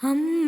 അമ്മ